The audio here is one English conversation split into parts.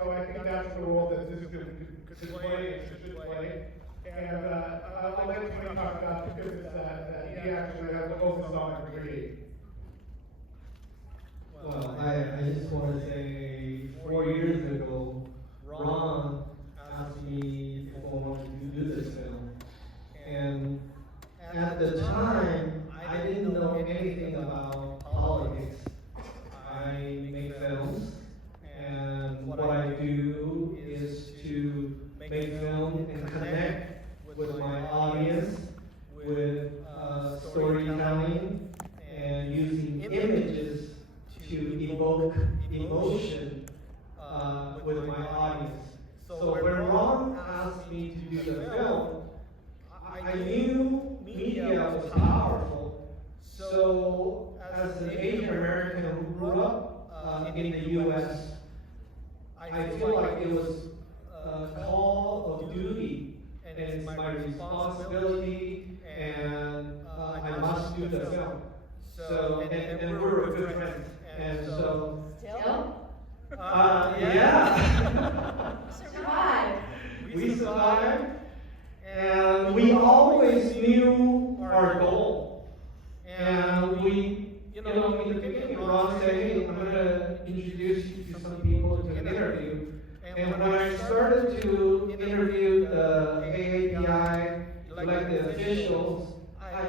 So I think that's the role that this could play and should play. And I'll let Tony talk about the business that he actually has focused on and create. Well, I just want to say 4 years ago, Ron asked me if I wanted to do this film. And at the time, I didn't know anything about politics. I make films, and what I do is to make film and connect with my audience, with storytelling, and using images to evoke emotion with my audience. So when Ron asked me to do the film, I knew media was powerful. So as an Asian American who grew up in the U.S., I feel like it was a call of duty, and it's my responsibility, and I must do the film. So, and we're good friends. And so, Still? yeah. Survive. We survived, and we always knew our goal. And we, in the beginning, Ron said, hey, I'm going to introduce you to some people to interview. And when I started to interview the AAPI elected officials, I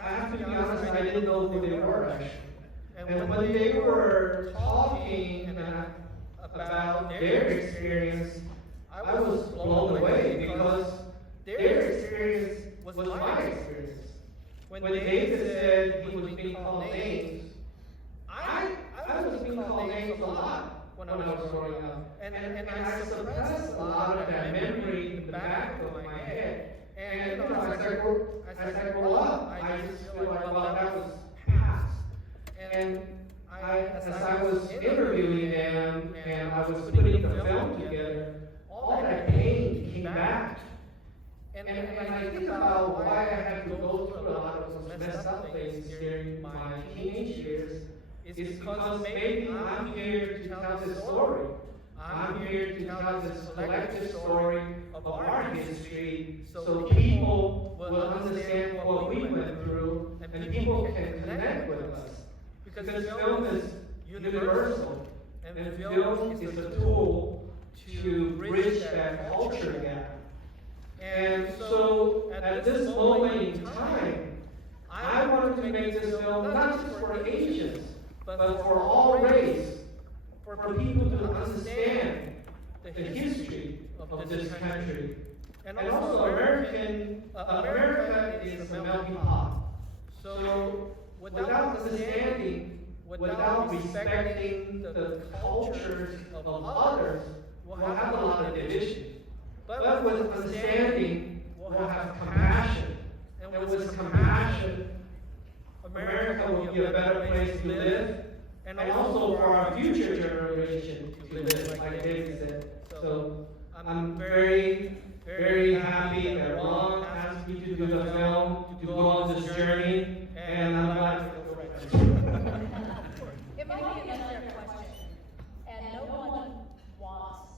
have to be honest, I didn't know who they were actually. And when they were talking about their experience, I was blown away because their experience was my experience. When David said he was being called names, I was being called names a lot when I was growing up. And I suppressed a lot of that memory in the back of my head. And as I grow up, I just feel like, well, that was past. And as I was interviewing them and I was putting the film together, all that pain came back. And I think about why I had to go through a lot of those messed up things during my teenage years is because maybe I'm here to tell this story. I'm here to tell this collective story of our history so people will understand what we went through and people can connect with us. Because film is universal, and film is a tool to bridge that culture gap. And so, at this moment in time, I wanted to make this film not just for Asians, but for all race, for people to understand the history of this country. And also, America is a melting pot. So, without understanding, without respecting the cultures of others, we'll have a lot of division. But with understanding, we'll have compassion. And with compassion, America will be a better place to live, and also for our future generation to live, like David said. So I'm very, very happy that Ron asked me to do the film, to go on this journey, and I'm glad to go right now. It might be an unfair question, and no one wants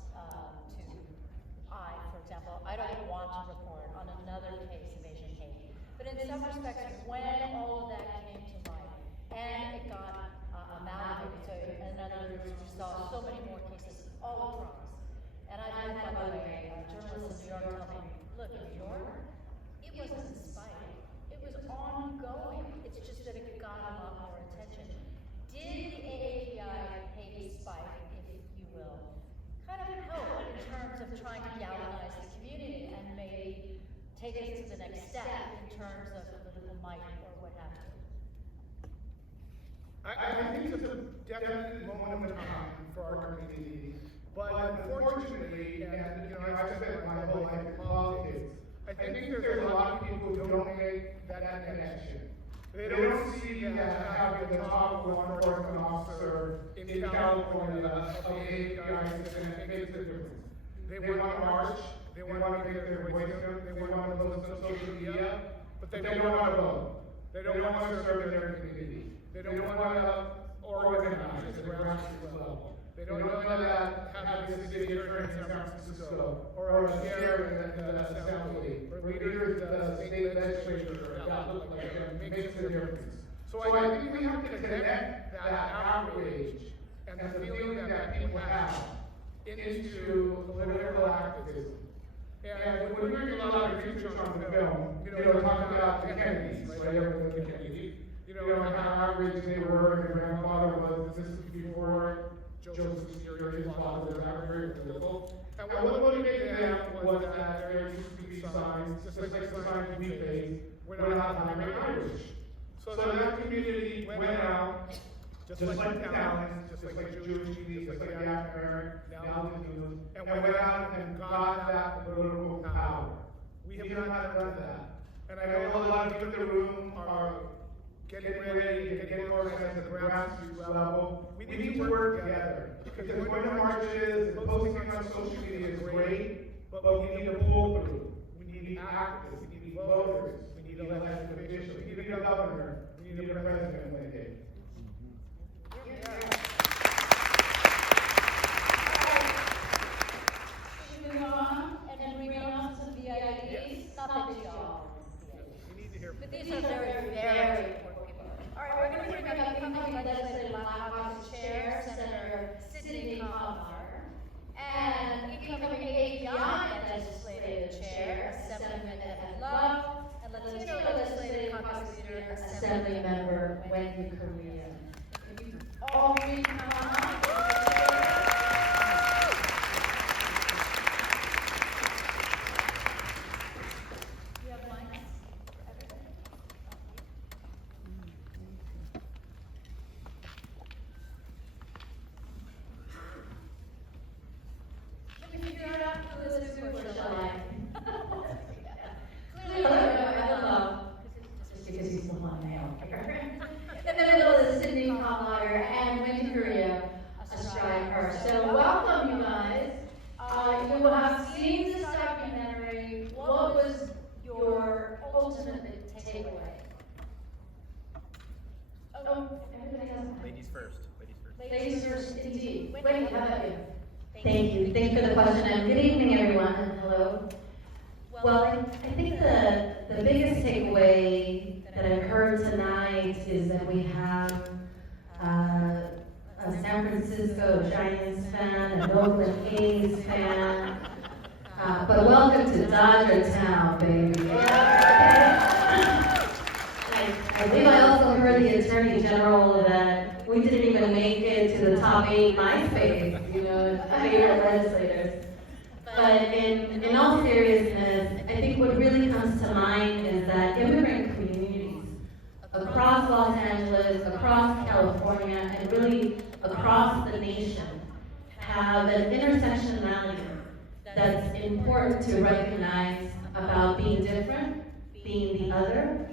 for example, I don't want to report on another case of Asian hate. But in some respects, when all of that came to light, and it got amalgamated, so in other words, we saw so many more cases all across. And I had, by the way, a journalist in New York tell me, look, in New York, it wasn't spike. It was ongoing. It's just that it got a lot more attention. Did the AAPI hate spike, if you will, kind of help in terms of trying to galvanize the community and maybe take us to the next step in terms of political might or what have you? I think it's a definite moment of time for our community. But unfortunately, and I've spent my whole life in politics, I think there's a lot of people who don't make that connection. They don't see that having the top law enforcement officer in California of the API is going to make a difference. They want to march, they want to make their voice heard, they want to listen to social media, but they don't want to vote. They don't want to serve their community. They don't want to organize at the grassroots level. They don't know that having a city attorney in San Francisco, or a sheriff in the assembly, or leaders in the state legislature that look like them makes a difference. So I think we have to connect that outrage and the feeling that people have into political activism. And when we read a lot of research on the film, talking about the Kennedys, right, everyone the Kennedys, how outraged they were, and their grandfather was, this was before Joseph Sr., his father, was not very political. And what motivated them was that there used to be signs, just like the signs we face, we're not hiring Irish. So that community went out, just like the Italians, just like the Jewish community, just like the African American, now the Jews, and went out and got that political power. We have not done that. And I know a lot of people in the room are getting ready and getting organized at the grassroots level. We need to work together. Because going to marches and posting on social media is great, but we need to pull through. We need activists, we need voters, we need elected officials, we need a governor, we need a president one day. Moving on, and moving on to the VIPs, not that y'all. But these are very, very important people. All right, we're going to bring up incoming legislative House Chair, Senator Sidney Kovner, and incoming API legislative chair, Assemblyman Evan Love, and Latino legislative caucus leader, Assembly Member Wendy Correa. If you all read Ladies first, indeed. Wendy, how about you? Thank you. Thanks for the question, and good evening, everyone, and hello. Well, I think the biggest takeaway that I've heard tonight is that we have a San Francisco Giants fan, an Oakland A's fan, but welcome to Dodger Town, baby. I believe I also heard the Attorney General that we didn't even make it to the top 8 MySpace, favorite legislators. But in all seriousness, I think what really comes to mind is that immigrant communities across Los Angeles, across California, and really across the nation have an intersectionality that's important to recognize about being different, being the other,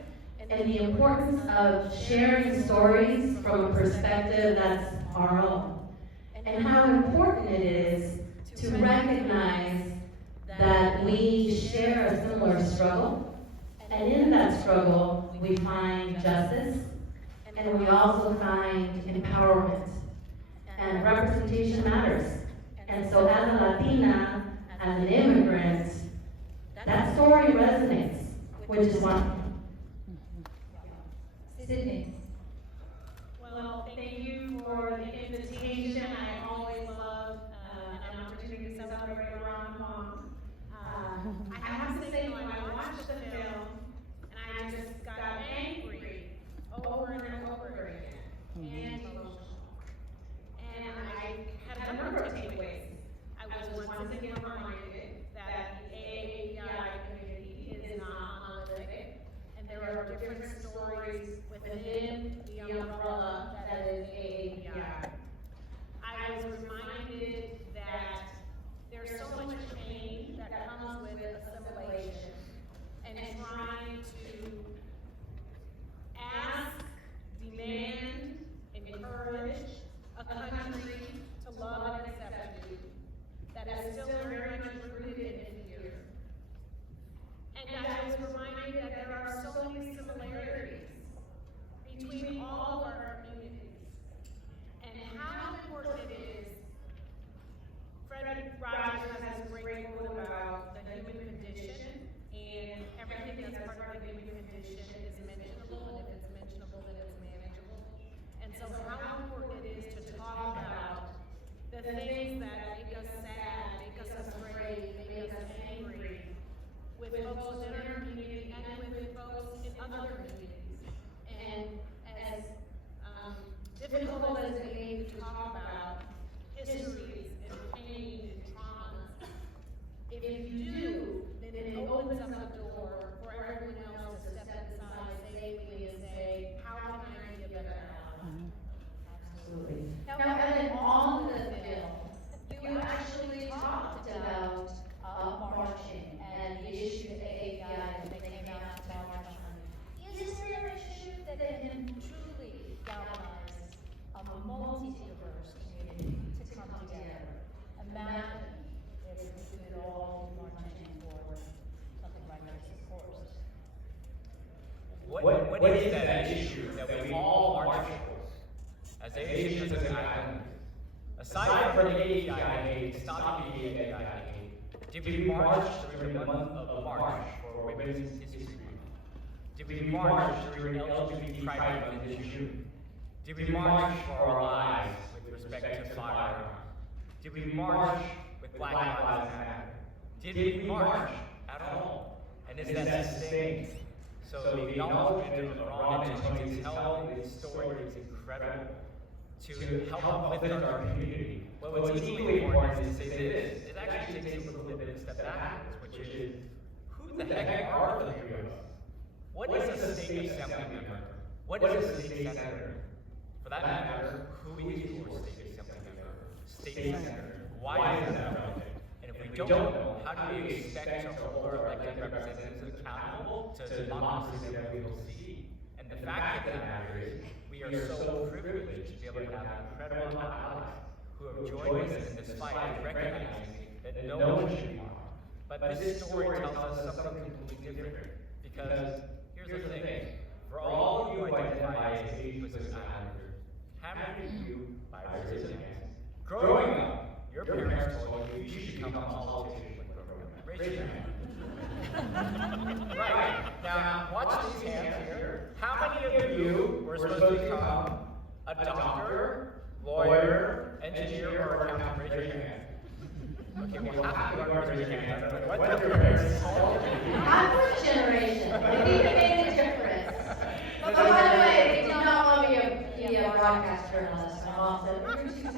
and the importance of sharing stories from a perspective that's our own. And how important it is to recognize that we share a similar struggle, and in that struggle, we find justice, and we also find empowerment. And representation matters. And so as a Latina, as an immigrant, that story resonates, which is why. Sydney. Well, thank you for the invitation. I always love an opportunity to celebrate Ron Hong. I have to say, when I watched the film, and I just got angry over and over again, and emotional. And I had a number of takeaways. I was once again reminded that the AAPI community is not monolithic. Rogers has a great quote about the human condition, and everything that's part of the human condition is mentionable, and if it's mentionable, then it's manageable. And so how important it is to talk about the things that make us sad, make us afraid, make us angry, with folks within our community and with folks in other communities. And as difficult as it may be to talk about histories and pain and traumas, if you do, then it opens up the door for everyone else to step inside safely and say, how can I be a better ally? Absolutely. Now, Evan, on the bill, you actually talked about marching and the issue of AAPI that they came out to march on. Is there an issue that can truly galvanize a multi-diverse community to come together? Imagine if we could all be marching for something like this, of course. What is that issue that we all march for as Asians and Islanders? Aside from the API, stopping the API, did we march during the month of March for Women's History Month? Did we march during LGBT Pride Month in June? Did we march for our lives with respect to firearms? Did we march with Black Lives Matter? Did we march at all? And is that sustained? So the acknowledgement of Ron and Tony telling this story is incredible to help uplift our community. But what's equally important is to say this. It actually takes a little bit of a step backwards, which is, who the heck are the three of us? What is a state assembly member? What is a state senator? For that matter, who is your state assembly member? State senator. Why is that relevant? And if we don't know, how do we expect to hold our elected representatives accountable to the democracy that we will see? And the fact of the matter is, we are so privileged to be able to have incredible allies who have joined us in this fight, recognizing that no one should be harmed. But this story tells us something completely different. Because here's the thing: for all of you who identify as Pacific Islanders, how many of you, by raise your hands, growing up, your parents told you you should become a politician when growing up? Raise your hand. Right. Now, watch these hands here. How many of you were supposed to become a doctor, lawyer, engineer, or accountant? Raise your hand. Okay, well, half of you are raising your hand. I don't know what your parents told you. Our generation, I think it made a difference. But by the way, they did not want me to be a broadcast journalist. My mom said, "We're 2 cents."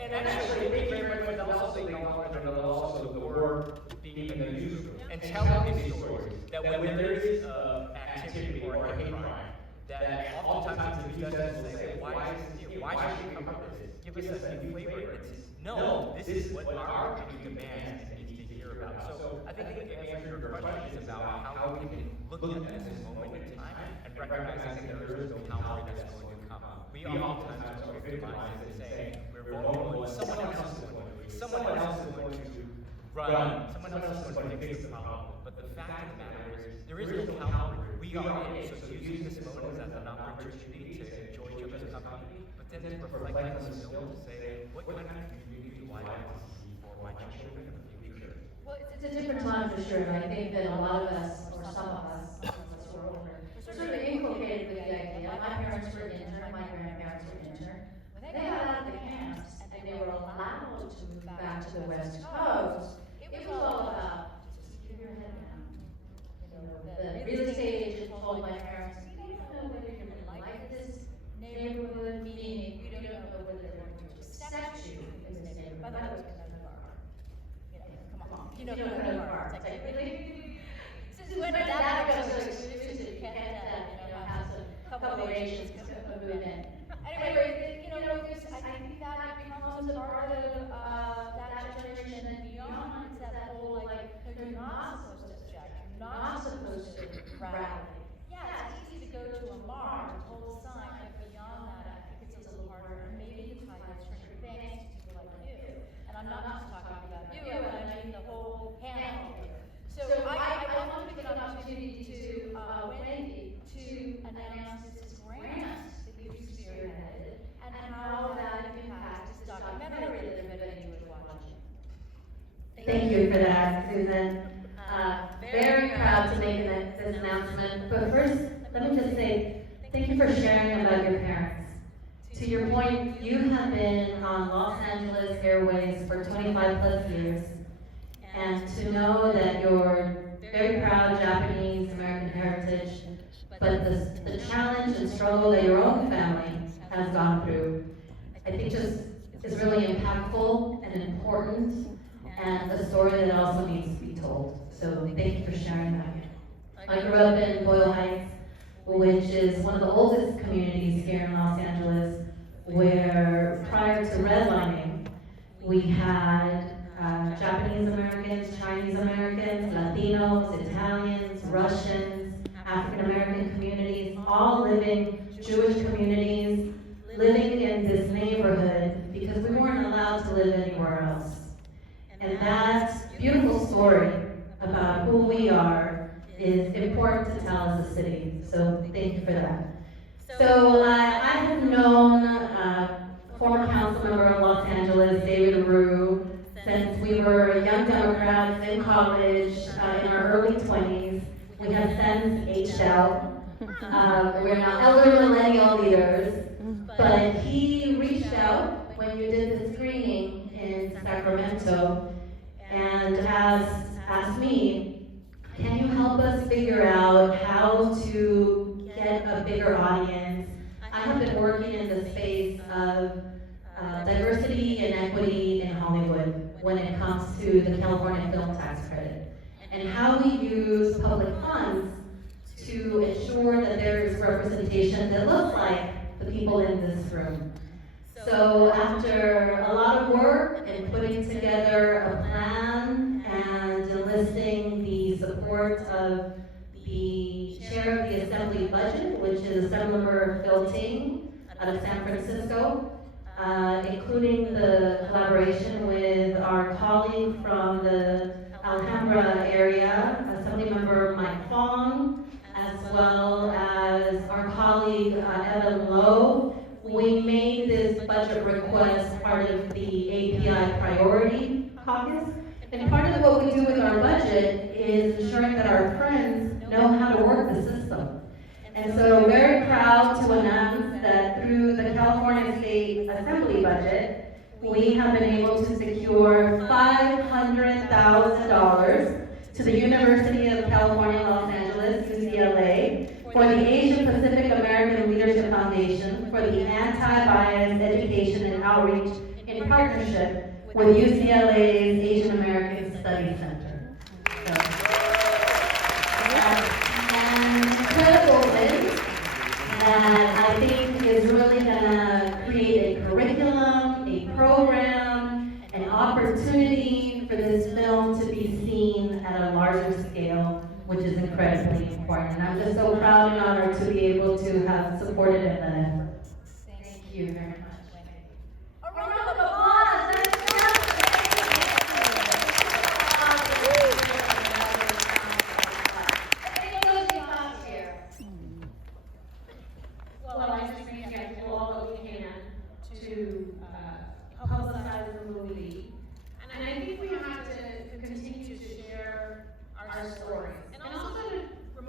And actually, they very much also acknowledge and also the work being in the newsroom and telling these stories that when there is activity or a hate crime, that oftentimes the news doesn't say, why should we come up with this? Give us a new flavor. It's, no, this is what our community demands and needs to hear about. So I think the answer to your question is about how we can look at this moment in time and recognizing that there is no cavalry that's going to come. We oftentimes are victimized and say, we're vulnerable, someone else is going to do it, someone else is going to run, someone else is going to fix the problem. But the fact of the matter is, there is no cavalry. We are it. So using this moment as an opportunity to enjoy each other's company, but then to reflect on the film to say, what kind of community do I want to see for my children in the future? Well, it's a different time for sure, and I think that a lot of us, or some of us who are older, sort of inculcated with the idea. My parents were interned, my grandparents were interned. When they got out of the camps and they were allowed to move back to the West Coast, it was all about just keep your head down. You know, the real estate agent told my parents, "You don't know whether you're going to like this neighborhood, meaning you don't know whether they're going to accept you in this neighborhood." By the way, it's kind of hard. You know, come on. You know, kind of hard. It's like, really? When that goes so exclusive, you can't have some couple of Asians move in. Anyway, I think that becomes a part of that generation and beyond. It's that whole, like, you're not supposed to object, you're not supposed to rally. Yeah, it's easy to go to a march, hold a sign, but beyond that, I think it's a little harder. And maybe the tide is turning thanks to people like you. And I'm not just talking about you, I mean the whole panel here. So I want to give an opportunity to Wendy to announce this grant that you experienced Thank you for that, Susan. Very proud to make this announcement, but first, let me just say, thank you for sharing about your parents. To your point, you have been on Los Angeles Airways for 25 plus years, and to know that you're very proud Japanese American heritage, but the challenge and struggle that your own family has gone through, I think just is really impactful and important, and a story that also needs to be told. So thank you for sharing that. I grew up in Boyle Heights, which is one of the oldest communities here in Los Angeles, where prior to redlining, we had Japanese Americans, Chinese Americans, Latinos, Italians, Russians, African American communities, all living, Jewish communities, living in this neighborhood because we weren't allowed to live anywhere else. And that beautiful story about who we are is important to tell as a city. So thank you for that. So I have known former council member of Los Angeles, David Rue, since we were young Democrats in college in our early 20s. We have since aged out. We're now elder millennial leaders. But he reached out when you did the screening in Sacramento and asked me, can you help us figure out how to get a bigger audience? I have been working in the space of diversity and equity in Hollywood when it comes to the California Film Tax Credit, and how we use public funds to ensure that there is representation that looks like the people in this room. So after a lot of work and putting together a plan and enlisting the support of the chair of the Assembly Budget, which is Assemblymember Phil Ting out of San Francisco, including the collaboration with our colleague from the Alhambra area, Assemblymember Mike Fong, as well as our colleague Evan Lowe, we made this budget request part of the API Priority Caucus. And part of what we do with our budget is ensuring that our friends know how to work the system. And so very proud to announce that through the California State Assembly budget, we have been able to secure $500,000 to the University of California, Los Angeles, UCLA, for the Asian Pacific American Leadership Foundation for the Anti-Bias Education and Outreach in partnership with UCLA's Asian American Studies Center. So, an incredible win that I think is really gonna create a curriculum, a program, an opportunity for this film to be seen at a larger scale, which is incredibly important. And I'm just so proud and honored to be able to have supported in that effort. Thank you very much. A round of applause. That's Any closing thoughts here? Well, I just think you guys do all that we can to publicize the movie. And I think we have to continue to share our stories. And also to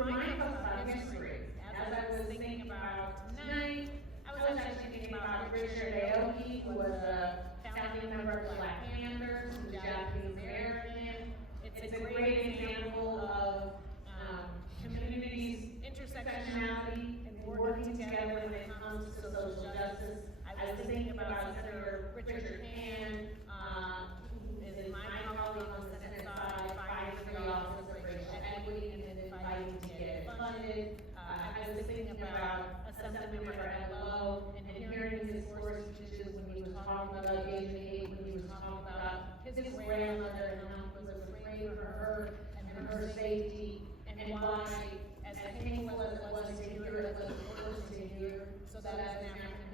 remind folks about history. As I was thinking about tonight, I was actually thinking about Richard Aoki, who was a founding member of the Black Panthers, who was Japanese American. It's a great example of communities' intersectionality and working together when it comes to social justice. I was thinking about Senator Richard Pan, who is my colleague on the Senate side, fighting for the Office of Racial Equity and fighting to get it funded. I was thinking about Assemblymember Ed Lowe and hearing his voice speeches when he was talking about Asian hate, when he was talking about his grandmother and how he was afraid for her and her safety, and why, as painful as it was to hear, it was important to hear, so that as an African